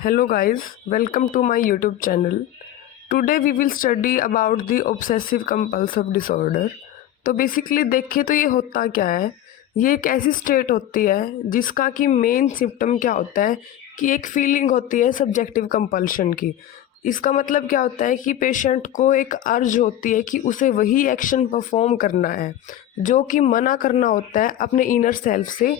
Hello guys, welcome to my YouTube channel. Today we will study about the obsessive compulsive disorder. तो basically देखें तो ये होता क्या है, ये एक ऐसी स्टेट होती है जिसका कि मेन सिम्टम क्या होता है कि एक फीलिंग होती है सब्जेक्टिव कंपल्शन की। इसका मतलब क्या होता है कि पेशेंट को एक अर्ज होती है कि उसे वही एक्शन परफॉर्म करना है जो कि मना करना होता है अपने इनर सेल्फ से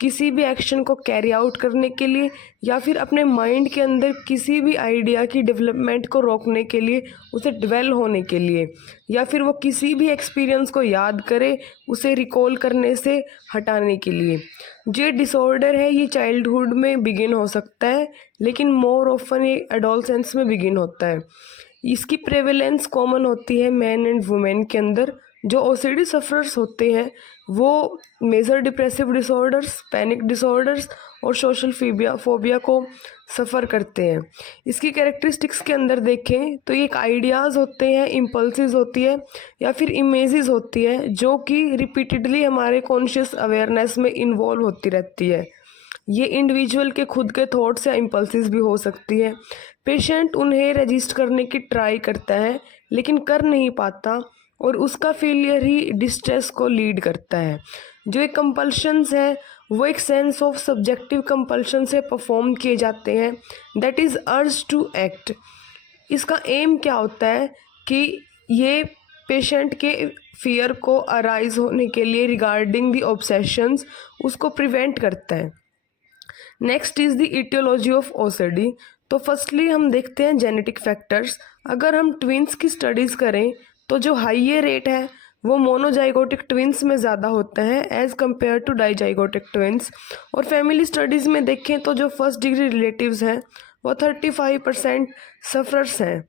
किसी भी एक्शन को कैरी आउट करने के लिए, या फिर अपने माइंड के अंदर किसी भी आइडिया की डेवलपमेंट को रोकने के लिए, उसे डिवेल होने के लिए, या फिर वो किसी भी एक्सपीरियंस को याद करे उसे रिकॉल करने से हटाने के लिए। जो डिसऑर्डर है ये चाइल्डहुड में बिगिन हो सकता है, लेकिन मोर ऑफन ये एडोलसेंस में बिगिन होता है। इसकी प्रेवलेंस कॉमन होती है मैन एंड वुमेन के अंदर। जो ओसीडी सफरर्स होते हैं वो major depressive disorders, panic disorders और सोशल फोबिया को सफ़र करते हैं। इसकी कैरेक्टरिस्टिक्स के अंदर देखें तो ये एक आइडियाज़ होते हैं, इम्पल्सिस होती है या फिर इमेजेस होती है जो कि रिपीटेडली हमारे कॉन्शियस अवेयरनेस में इन्वॉल्व होती रहती है। ये इंडिविजुअल के खुद के थॉट्स या इम्पल्सिस भी हो सकती है। पेशेंट उन्हें रजिस्ट करने की ट्राई करता है लेकिन कर नहीं पाता और उसका फेलियर ही डिस्ट्रेस को लीड करता है। जो एक कंपल्शंस है वो एक सेंस ऑफ सब्जेक्टिव कंपल्शन से परफॉर्म किए जाते हैं, that is urge to act. इसका एम क्या होता है कि ये पेशेंट के फियर को अराइज होने के लिए रिगार्डिंग द ऑब्सेशंस उसको प्रिवेंट करता है। Next is the aetiology of OCD. तो फर्स्टली हम देखते हैं जेनेटिक फैक्टर्स। अगर हम ट्विंस की स्टडीज़ करें तो जो हाइयर रेट है वो मोनोजाइगोटिक ट्विंस में ज़्यादा होता है as compare to dizygotic twins. और फैमिली स्टडीज़ में देखें तो जो फर्स्ट डिग्री रिलेटिव्स हैं वो 35% सफरर्स हैं।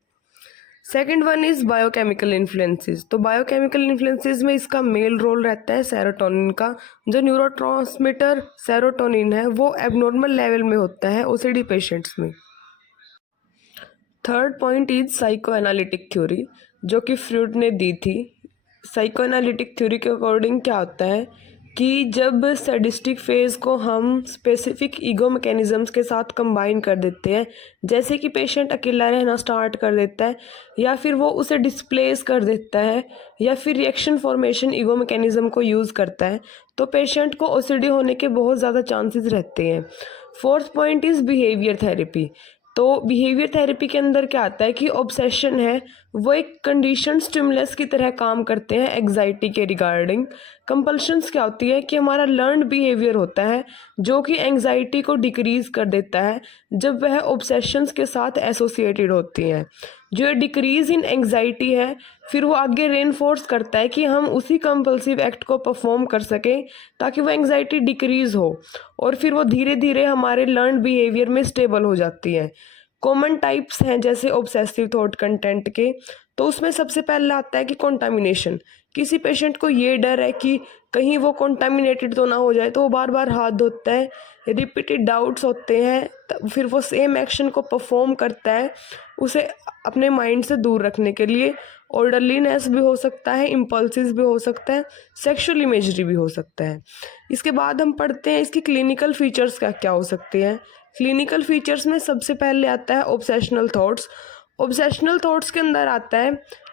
Second one is biochemical influences. तो बायोकेमिकल इन्फ्लुएंसेस में इसका मेल रोल रहता है सेरोटोनिन का। जो न्यूरोट्रांसमीटर सेरोटोनिन है वो एबनॉर्मल लेवल में होता है ओसीडी पेशेंट्स में। Third point is psycho analytic theory जो कि फ्रूड ने दी थी। साइको एनालिटिक थ्योरी के अकॉर्डिंग क्या होता है कि जब सैडिस्टिक फेज़ को हम स्पेसिफिक ईगो मैकेनिज़म्स के साथ कंबाइन कर देते हैं, जैसे कि पेशेंट अकेला रहना स्टार्ट कर देता है या फिर वो उसे डिस्प्लेस कर देता है या फिर रिएक्शन फॉर्मेशन ईगो मैकेनिज़्म को यूज़ करता है, तो पेशेंट को ओसीडी होने के बहुत ज़्यादा चांसेस रहते हैं। Fourth point is behaviour therapy. तो बिहेवियर थेरेपी के अंदर क्या आता है कि ऑब्सेशन है वो एक कंडीशन स्टिमुलस की तरह काम करते हैं एंग्जाइटी के रिगार्डिंग। कंपल्शंस क्या होती है कि हमारा लर्नड बिहेवियर होता है जो कि एंग्जाइटी को डिक्रीज कर देता है जब वह ऑब्सेशंस के साथ एसोसिएटेड होती हैं। जो डिक्रीज इन एंग्जाइटी है फिर वो आगे रेनफोर्स करता है कि हम उसी कंपल्सिव एक्ट को परफॉर्म कर सकें ताकि वो एंग्जाइटी डिक्रीज हो और फिर वो धीरे धीरे हमारे लर्न बिहेवियर में स्टेबल हो जाती है। कॉमन टाइप्स हैं जैसे ऑब्सेसिव थॉट कंटेंट के। तो उसमें सबसे पहला आता है कि कॉन्टामिनेशन। किसी पेशेंट को ये डर है कि कहीं वो कॉन्टामिनेटेड तो ना हो जाए तो वो बार बार हाथ धोता है। रिपीटेड डाउट्स होते हैं, फिर वो सेम एक्शन को परफॉर्म करता है उसे अपने माइंड से दूर रखने के लिए। ऑर्डरलीनेस भी हो सकता है, इम्पल्सिस भी हो सकता है, सेक्सुअल इमेजरी भी हो सकता है। इसके बाद हम पढ़ते हैं इसकी क्लिनिकल फीचर्स क्या क्या हो सकते हैं। क्लिनिकल फीचर्स में सबसे पहले आता है ऑब्सेशनल थॉट्स। ऑब्सेशनल थॉट्स के अंदर आता है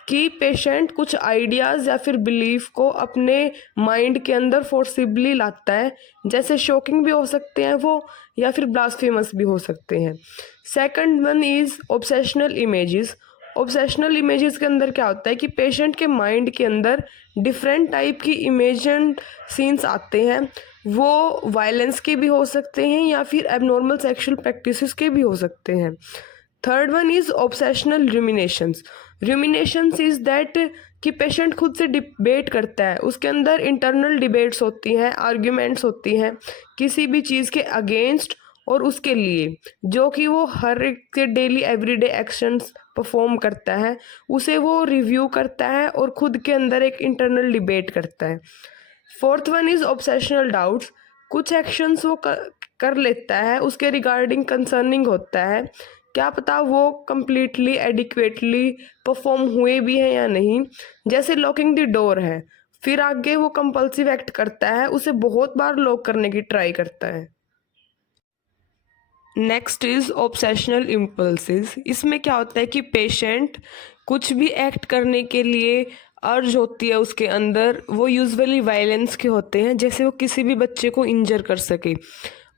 कि पेशेंट कुछ आइडियाज़ या फिर बिलीफ को अपने माइंड के अंदर फोर्सिबली लाता है, जैसे शॉकिंग भी हो सकते हैं वो या फिर ब्लास्फेमस भी हो सकते हैं। Second one is obsessional images. Obsessional images के अंदर क्या होता है कि पेशेंट के माइंड के अंदर डिफरेंट टाइप की इमेजिन सीन्स आते हैं। वो वायलेंस के भी हो सकते हैं या फिर एबनॉर्मल सेक्सुअल प्रैक्टिसेस के भी हो सकते हैं। Third one is obsessional ruminations. Ruminations is that कि पेशेंट खुद से डिबेट करता है, उसके अंदर इंटरनल डिबेट्स होती हैं, आर्ग्यूमेंट्स होती हैं किसी भी चीज़ के अगेंस्ट और उसके लिए, जो कि वो हर एक के डेली एवरीडे एक्शंस परफॉर्म करता है, उसे वो रिव्यू करता है और खुद के अंदर एक इंटरनल डिबेट करता है। Fourth one is obsessional doubts. कुछ एक्शंस वो कर लेता है उसके रिगार्डिंग कंसर्निंग होता है, क्या पता वो कम्प्लीटली एडिक्वेटली परफॉर्म हुए भी हैं या नहीं। जैसे लॉकिंग द डोर है, फिर आगे वो कंपल्सिव एक्ट करता है, उसे बहुत बार लॉक करने की ट्राई करता है। Next is obsessional impulses. इसमें क्या होता है कि पेशेंट कुछ भी एक्ट करने के लिए अर्ज होती है उसके अंदर, वो यूजुअली वायलेंस के होते हैं, जैसे वो किसी भी बच्चे को इंजर कर सके।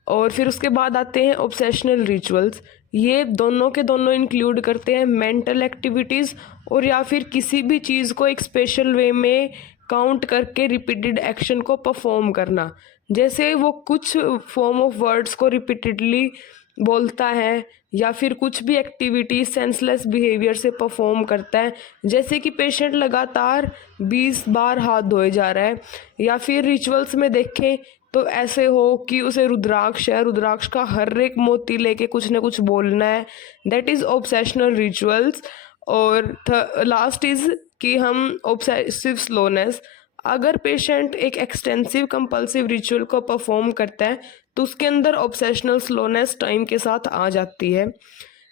और फिर उसके बाद आते हैं ऑब्सेशनल रिचुअल्स। ये दोनों के दोनों इंक्लूड करते हैं मेंटल एक्टिविटीज़ और या फिर किसी भी चीज़ को एक स्पेशल वे में काउंट करके रिपीटेड एक्शन को परफॉर्म करना। जैसे वो कुछ फॉर्म ऑफ वर्ड्स को रिपीटेडली बोलता है या फिर कुछ भी एक्टिविटी सेंसलेस बिहेवियर से परफॉर्म करता है, जैसे कि पेशेंट लगातार 20 बार हाथ धोए जा रहा है। या फिर रिचुअल्स में देखें तो ऐसे हो कि उसे रुद्राक्ष है, रुद्राक्ष का हर एक मोती लेके कुछ ना कुछ बोलना है। That is obsessional rituals. और लास्ट इज़ कि हम ऑब्सेसिव स्लोनेस। अगर पेशेंट एक एक्सटेंसिव कंपल्सिव रिचुअल को परफॉर्म करता है तो उसके अंदर ऑब्सेशनल स्लोनेस टाइम के साथ आ जाती है।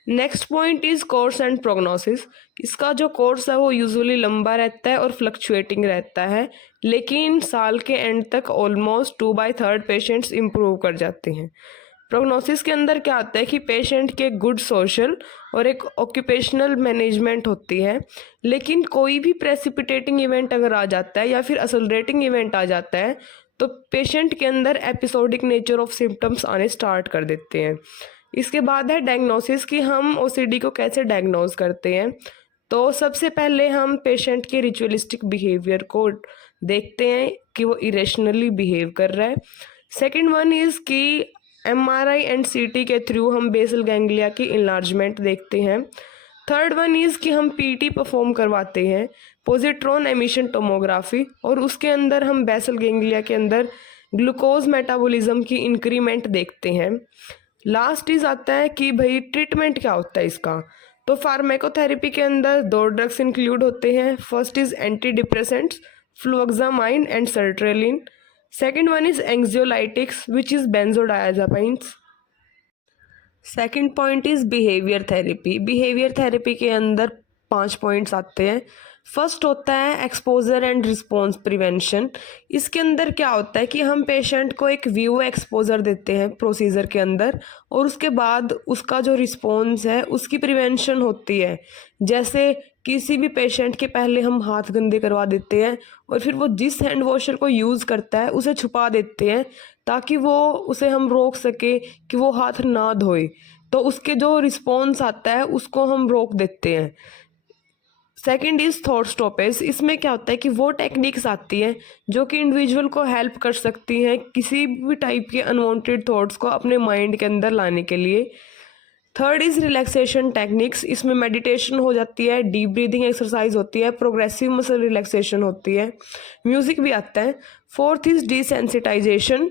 Next point is course and prognosis. इसका जो कोर्स है वो यूजुअली लंबा रहता है और फ्लक्चुएटिंग रहता है, लेकिन साल के एंड तक ऑलमोस्ट 2/3 पेशेंट्स इम्प्रूव कर जाते हैं। प्रोग्नोसिस के अंदर क्या होता है कि पेशेंट के गुड सोशल और एक ऑक्यूपेशनल मैनेजमेंट होती है, लेकिन कोई भी प्रेसिपिटेटिंग इवेंट अगर आ जाता है या फिर असलरेटिंग इवेंट आ जाता है तो पेशेंट के अंदर एपिसोडिक नेचर ऑफ सिम्टम्स आने स्टार्ट कर देते हैं। इसके बाद है डायग्नोसिस कि हम ओसीडी को कैसे डायग्नोज करते हैं। तो सबसे पहले हम पेशेंट के रिचुअलिस्टिक बिहेवियर को देखते हैं कि वो इरेशनली बिहेव कर रहा है। सेकेंड वन इज़ कि MRI एंड CT के थ्रू हम बेसल गैंग्लिया की इन्लार्जमेंट देखते हैं। थर्ड वन इज़ कि हम PT परफॉर्म करवाते हैं, पोजिट्रॉन एमिशन टोमोग्राफी, और उसके अंदर हम बेसल गैंग्लिया के अंदर ग्लूकोज मेटाबॉलिज्म की इंक्रीमेंट देखते हैं। लास्ट इज आता है कि भाई ट्रीटमेंट क्या होता है इसका। तो फार्मेकोथेरेपी के अंदर 2 ड्रग्स इंक्लूड होते हैं। First is anti depressants, fluvoxamine and sertraline. Second one is anxiolytics which is benzodiazepines. Second point is behaviour therapy. Behaviour therapy के अंदर 5 पॉइंट्स आते हैं। फर्स्ट होता है एक्सपोजर एंड रिस्पॉन्स प्रिवेंशन। इसके अंदर क्या होता है कि हम पेशेंट को एक व्यू एक्सपोजर देते हैं प्रोसीजर के अंदर, और उसके बाद उसका जो रिस्पॉन्स है उसकी प्रिवेंशन होती है। जैसे किसी भी पेशेंट के पहले हम हाथ गंदे करवा देते हैं और फिर वो जिस हैंड वॉशर को यूज़ करता है उसे छुपा देते हैं ताकि वो उसे हम रोक सके कि वो हाथ ना धोए। तो उसके जो रिस्पॉन्स आता है उसको हम रोक देते हैं। Second is thought stoppage. इसमें क्या होता है कि वो टेक्निक्स आती हैं जो कि इंडिविजुअल को हेल्प कर सकती हैं किसी भी टाइप के अनवांटेड थॉट्स को अपने माइंड के अंदर लाने के लिए। Third is relaxation techniques. इसमें मेडिटेशन हो जाती है, डीप ब्रीदिंग एक्सरसाइज होती है, प्रोग्रेसिव मसल रिलैक्सेशन होती है, म्यूजिक भी आता है। Fourth is desensitisation.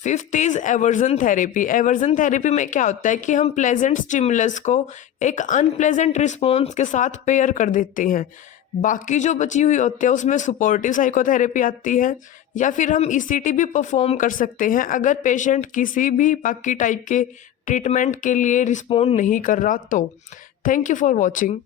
Fifth is aversion therapy. Aversion therapy में क्या होता है कि हम प्लेजेंट स्टिमुलस को एक अनप्लेजेंट रिस्पॉन्स के साथ पेयर कर देते हैं। बाकी जो बची हुई होती है उसमें सपोर्टिव साइकोथेरेपी आती है, या फिर हम ECT भी परफॉर्म कर सकते हैं अगर पेशेंट किसी भी बाकी टाइप के ट्रीटमेंट के लिए रिस्पॉन्ड नहीं कर रहा तो। Thank you for watching.